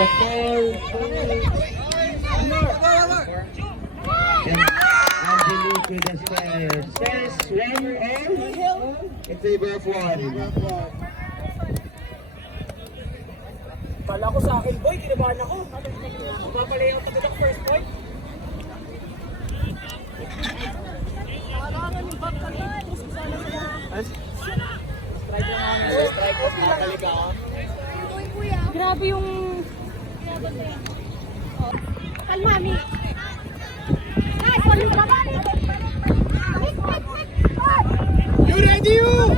the fall to Angelique with the stairs. Stairs, 1-all in favor of 1. Kala ko sa akin, boy, kinabahan ako. Mapapalay ang tagad ang first point. Strike lang ako. Strike off, nakabalik ako. Grabe yung... Kalma, Mi. Guys, wala yung baba. You ready, you?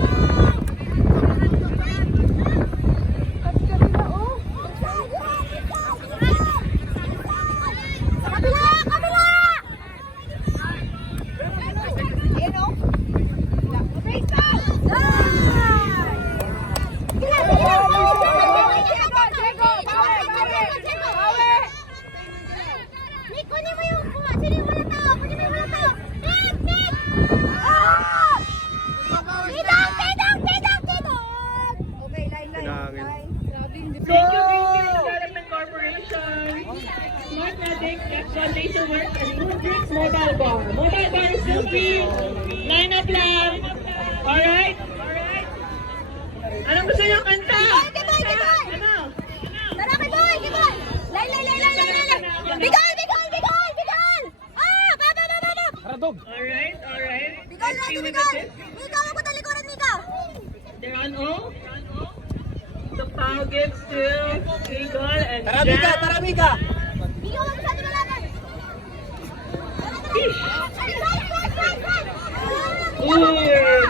Mobile bar. Mobile bar is still free. Line up lang. Alright? Anong gusto niyo kanta? Ano? Tara, Kiboy! Kiboy! Line! Bigol! Baba! Haradog. Alright. Bigol! Mika, wag mo talikuran, Mika! They're on O. The foul gives to Eagle and Tara, Jack. Mika! Mika, wag mo sa atin malaban! Ooh,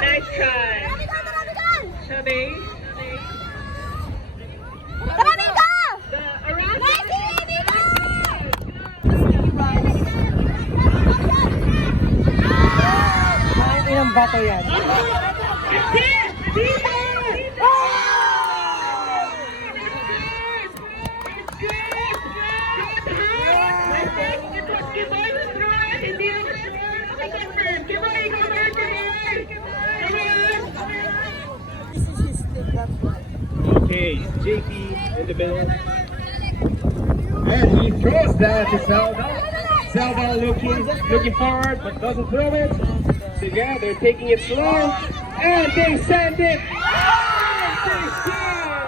nice try. Tara, Bigol! Sabi. Tara, Mika! The around. Kain ilang bato yan. Okay, JP in the middle. And he throws that to Selva. Selva looking forward, but doesn't throw it. So yeah, they're taking it slow. And they send it. And they score!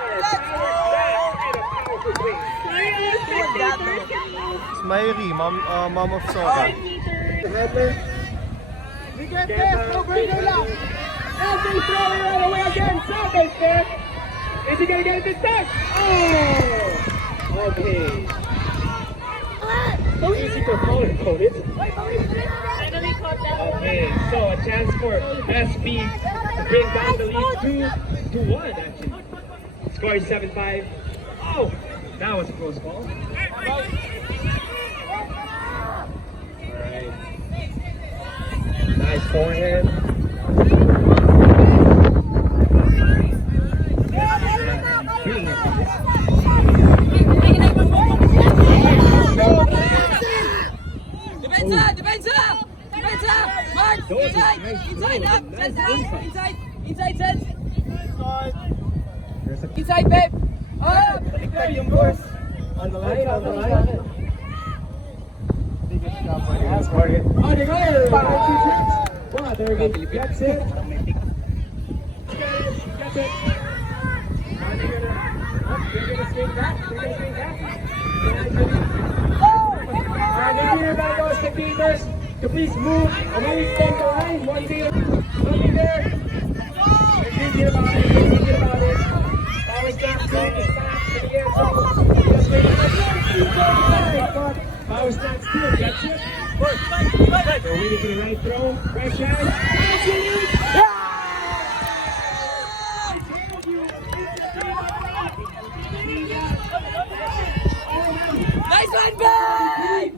Smiley, mom of soccer. And they throw it all the way again. Selva's there. Is he gonna get it this time? Oh! Okay. So easy for color coded. Okay, so a chance for SB to bring down the lead 2-1 actually. Score is 7-5. Oh, that was a close call. Alright. Nice forehand. Depensa! Mark! Inside up! Inside set! Inside, babe! Up! Yung course. On the line. That's for it. On the goal! Wow, there we go. That's it. That's it. They're gonna swing back. Alright, make sure about those spectators to please move away from the line. 1-0. Nothing there. They're thinking about it. Power step, going is back to the air zone. Just wait for power step still gets it. They're waiting for the right throw. Right chance. Nice one, babe!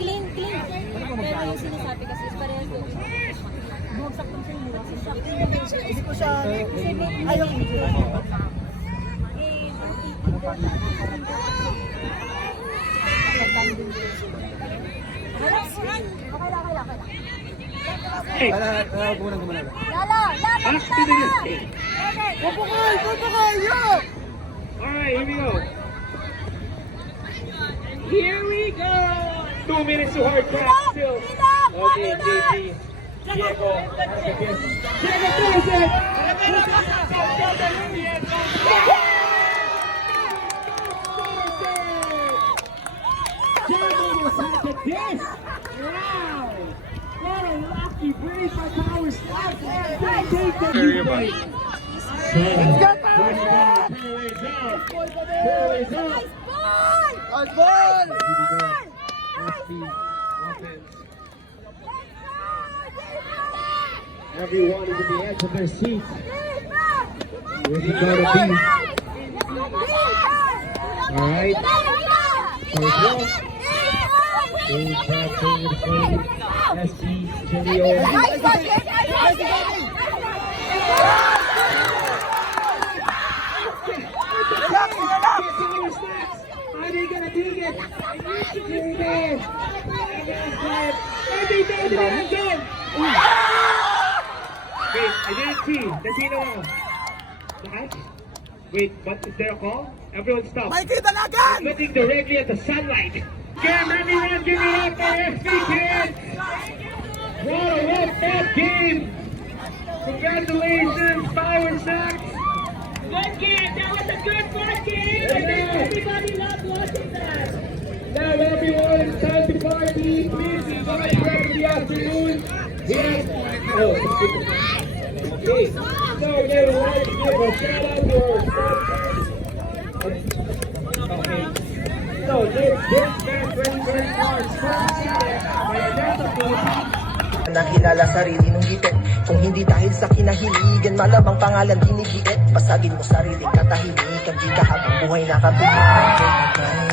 Clean. Pero yung sinasabi kasi is parehas doon. Bumagsak lang sa inyo. Hindi ko siya ayaw Hey, Lala, back to the stage. Alright, here we go. Here we go. 2 minutes to hard crack still. Okay, JP. Diego. Diego throws it. Diego was at the disc. Wow. What a lucky breeze by Power Slap. Very bad. Let's go, Fairways up. Fairways up. Everyone is at the edge of their seats. Where's it going to be? Alright. First one. Goes back over the plate. SB, Jimmy Are they gonna dig it? Here it is. Every day again. Wait, I didn't see. Nasino ako? Lahat? Wait, but is there a call? Everyone stop. Looking directly at the sunlight. Game, everyone, give it up for SB Kids. What a rough game. Congratulations, Power Snacks. Good game. That was a good first game. I think everybody loved watching that. Now everyone, it's time to party. Please enjoy the rest of the afternoon. Yes. Oh. Okay. So again, we'd like to give a shout out to our sponsors. Okay. So this match ready for sponsored by Adessa Philippines. Nakilala sarili nung gipit. Kung hindi dahil sa kinahiligan, malamang pangalan dinigiit. Pasagin mo sariling katahimikan, di ka habang buhay nakapigil.